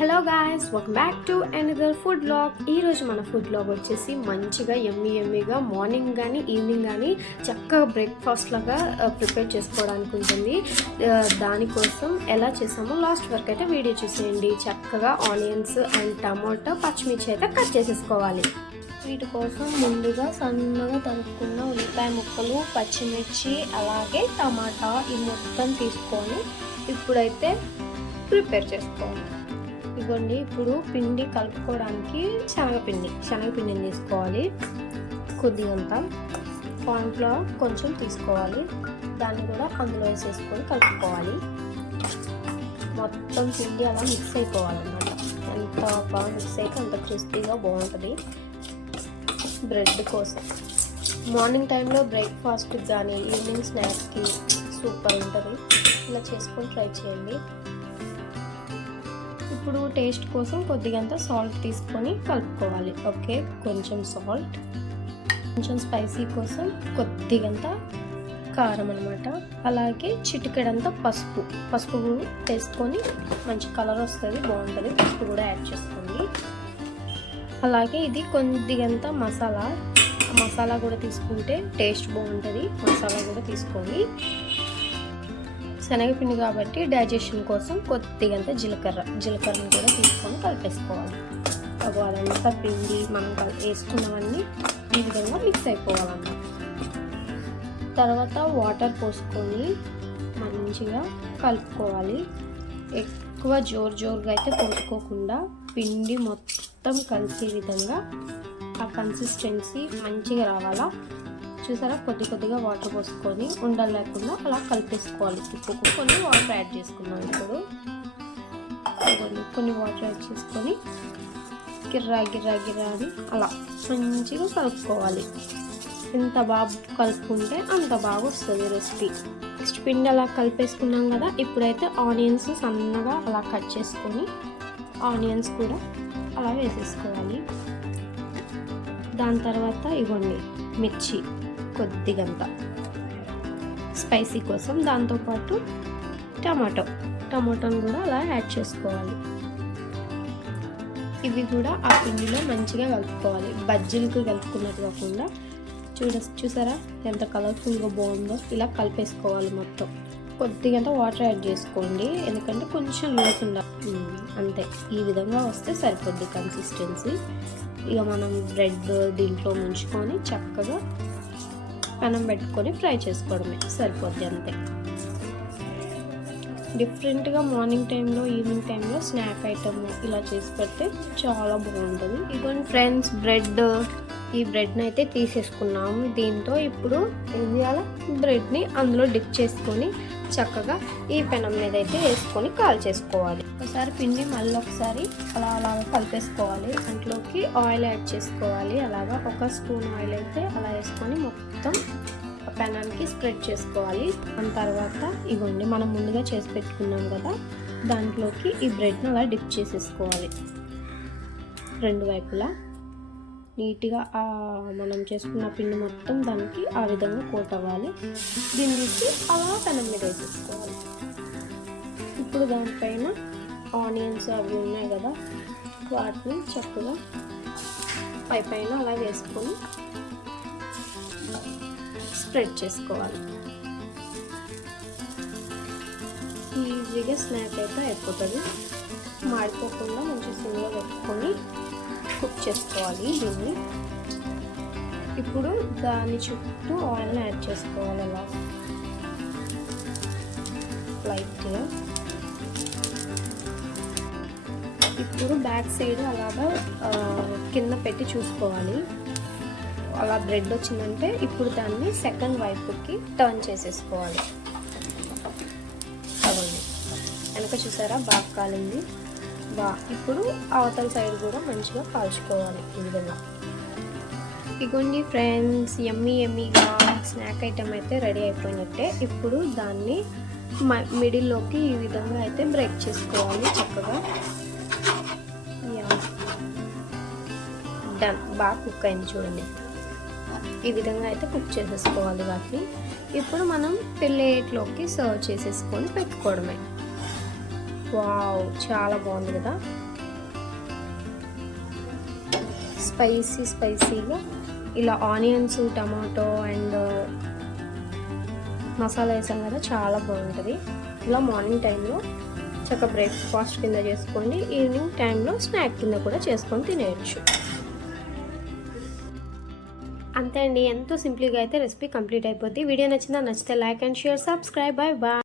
Hello guys welcome back to another food blog ఈరోజు మన food blog వచ్చేసి మంచిగా ఎమ్మి ఎమ్మిగా మార్నింగ్ కానీ ఈవినింగ్ కానీ చక్కగా బ్రేక్ఫాస్ట్ లాగా uh, ప్రిపేర్ చేసుకోవడానికి ఉంటుంది. Uh, దానికోసం ఎలా చేసామో లాస్ట్ వరకు అయితే వీడియో చూసేయండి. చక్కగా ఆనియన్స్ అండ్ టమాటో పచ్చిమిర్చి అయితే కట్ చేసేసుకోవాలి. వీటి కోసం ముందుగా సన్నగా తరుక్కున్న ఉల్లిపాయ ముక్కలు పచ్చిమిర్చి అలాగే టమాటా ఈ మొత్తం తీసుకొని ఇప్పుడైతే ప్రిపేర్ చేసుకోవాలి. ఇదిగోండి ఇప్పుడు పిండి కలుపుకోవడానికి శనగపిండి శనగపిండిని తీసుకోవాలి. కొద్దిగంత కార్న్ఫ్లవర్ కొంచెం తీసుకోవాలి. దాన్ని కూడా అందులో వేసేసుకొని కలుపుకోవాలి. మొత్తం పిండి అలా మిక్స్ అయిపోవాలన్నమాట. ఎంత బాగా మిక్స్ అయితే అంత క్రిస్పీగా బాగుంటుంది. బ్రెడ్ కోసం. మార్నింగ్ టైంలో బ్రేక్ఫాస్ట్ కానీ ఈవినింగ్ స్నాక్స్కి సూపర్ ఉంటుంది. ఇలా చేసుకొని ట్రై చేయండి. ఇప్పుడు టేస్ట్ కోసం కొద్దిగంత సాల్ట్ తీసుకొని కలుపుకోవాలి. ఓకే కొంచెం సాల్ట్. కొంచెం స్పైసీ కోసం కొద్దిగంత కారం అనమాట అలాగే చిటికెడంత పసుపు. పసుపు వేసుకొని మంచి కలర్ వస్తుంది బాగుంటుంది. పసుపు కూడా యాడ్ చేసుకోండి. అలాగే ఇది కొద్దిగంత మసాలా. మసాలా కూడా తీసుకుంటే టేస్ట్ బాగుంటుంది. మసాలా కూడా తీసుకోండి. శనగపిండి కాబట్టి డైజెషన్ కోసం కొద్దిగంత జీలకర్ర జీలకర్రను కూడా తీసుకొని కలిపేసుకోవాలి. అదంతా పిండి మనం వేసుకున్నవన్నీ ఈ విధంగా మిక్స్ అయిపోవాలన్నమాట. తర్వాత వాటర్ పోసుకొని మంచిగా కలుపుకోవాలి. ఎక్కువ జోరు జోరుగా అయితే కొట్టుకోకుండా పిండి మొత్తం కలిసే విధంగా ఆ కన్సిస్టెన్సీ మంచిగా రావాలా? చూసారా? కొద్ది కొద్దిగా వాటర్ పోసుకొని ఉండలు లేకుండా అలా కలిపేసుకోవాలి. ఇప్పుడు కొన్ని వాటర్ యాడ్ చేసుకున్నాం ఇప్పుడు. కొన్ని వాటర్ యాడ్ చేసుకొని గిర్రా గిర్రా గిర్రా అని అలా మంచిగా కలుపుకోవాలి. ఎంత బాగా కలుపుకుంటే అంత బాగా వస్తుంది రెసిపీ. నెక్స్ట్ పిండి అలా కలిపేసుకున్నాం కదా ఇప్పుడైతే ఆనియన్స్ సన్నగా అలా కట్ చేసుకొని ఆనియన్స్ కూడా అలా వేసేసుకోవాలి. దాని తర్వాత ఇవ్వండి మిర్చి. కొద్దిగంత స్పైసీ కోసం దాంతోపాటు టమాటో. టమాటోని కూడా అలా యాడ్ చేసుకోవాలి. ఇవి కూడా ఆ పిండిలో మంచిగా కలుపుకోవాలి. బజ్జీలకు కలుపుకున్నట్టు కాకుండా చూడ చూసారా? ఎంత కలర్ఫుల్గా బాగుందో. ఇలా కలిపేసుకోవాలి మొత్తం. కొద్దిగంత వాటర్ యాడ్ చేసుకోండి. ఎందుకంటే కొంచెం లేకుండా అంతే. ఈ విధంగా వస్తే సరిపోద్ది కన్సిస్టెన్సీ. ఇక మనం బ్రెడ్ దీంట్లో ముంచుకొని చక్కగా పెనం పెట్టుకొని ఫ్రై చేసుకోవడమే సరిపోద్ది అంతే. డిఫరెంట్గా మార్నింగ్ టైంలో ఈవినింగ్ టైంలో స్నాక్ ఐటమ్ ఇలా చేసి పెడితే చాలా బాగుంటుంది. ఇదిగోండి ఫ్రెండ్స్ బ్రెడ్. ఈ బ్రెడ్ని అయితే తీసేసుకున్నాము. దీంతో ఇప్పుడు ఏం చేయాలి బ్రెడ్ని అందులో డిప్ చేసుకొని చక్కగా ఈ పెనం మీద అయితే వేసుకొని కాల్ చేసుకోవాలి. ఒకసారి పిండి మళ్ళీ ఒకసారి అలా అలా కలిపేసుకోవాలి. దాంట్లోకి ఆయిల్ యాడ్ చేసుకోవాలి. అలాగా ఒక స్పూన్ ఆయిల్ అయితే అలా వేసుకొని మొత్తం ఆ పెనానికి స్ప్రెడ్ చేసుకోవాలి. దాని తర్వాత ఇవ్వండి మనం ముందుగా చేసి పెట్టుకున్నాం కదా దాంట్లోకి ఈ బ్రెడ్ని అలా డిప్ చేసేసుకోవాలి. రెండు వైపులా నీట్గా మనం చేసుకున్న పిండి మొత్తం దానికి ఆ విధంగా కోట్ అవ్వాలి. దీన్ని తీసి అలా పెనం మీద వేసేసుకోవాలి. ఇప్పుడు దానిపైన ఆనియన్స్ అవి ఉన్నాయి కదా వాటిని చక్కగా పై పైన అలా వేసుకొని స్ప్రెడ్ చేసుకోవాలి. ఈజీగా స్నాక్ అయితే అయిపోతుంది. మాడిపోకుండా మంచి సిమ్లో పెట్టుకొని కుక్ చేసుకోవాలి దీన్ని. ఇప్పుడు దాని చుట్టూ ఆయిల్ని యాడ్ చేసుకోవాలి అలా. లైట్గా. ఇప్పుడు బ్యాక్ సైడ్ అలాగా కింద పెట్టి చూసుకోవాలి. అలా బ్రెడ్ వచ్చిందంటే ఇప్పుడు దాన్ని సెకండ్ వైపుకి టర్న్ చేసేసుకోవాలి. అవ్వండి. వెనక చూసారా? బాగా కాలింది. వా ఇప్పుడు అవతల సైడ్ కూడా మంచిగా కాల్చుకోవాలి ఈ విధంగా. ఇగోండి ఫ్రెండ్స్ ఎమ్మీ ఎమ్మీగా స్నాక్ ఐటమ్ అయితే రెడీ అయిపోయినట్టే. ఇప్పుడు దాన్ని మిడిల్లోకి ఈ విధంగా అయితే బ్రేక్ చేసుకోవాలి చక్కగా. డన్. బాగా కుక్ అయింది చూడండి. ఈ విధంగా అయితే కుక్ చేసేసుకోవాలి వాటిని. ఇప్పుడు మనం ప్లేట్లోకి సర్వ్ చేసేసుకొని పెట్టుకోవడమే. వావ్ చాలా బాగుంది కదా. స్పైసీ స్పైసీగా ఇలా onions tomato and uh, masala వేసాం కదా చాలా బాగుంటుంది. ఇలా మార్నింగ్ టైంలో చక్క బ్రేక్ఫాస్ట్ కింద చేసుకోండి ఈవినింగ్ టైంలో స్నాక్ కింద కూడా చేసుకొని తినేయచ్చు. అంతే అండి ఎంతో సింపుల్గా అయితే రెసిపీ కంప్లీట్ అయిపోద్ది. వీడియో నచ్చిందా నచ్చితే like and share subscribe bye bye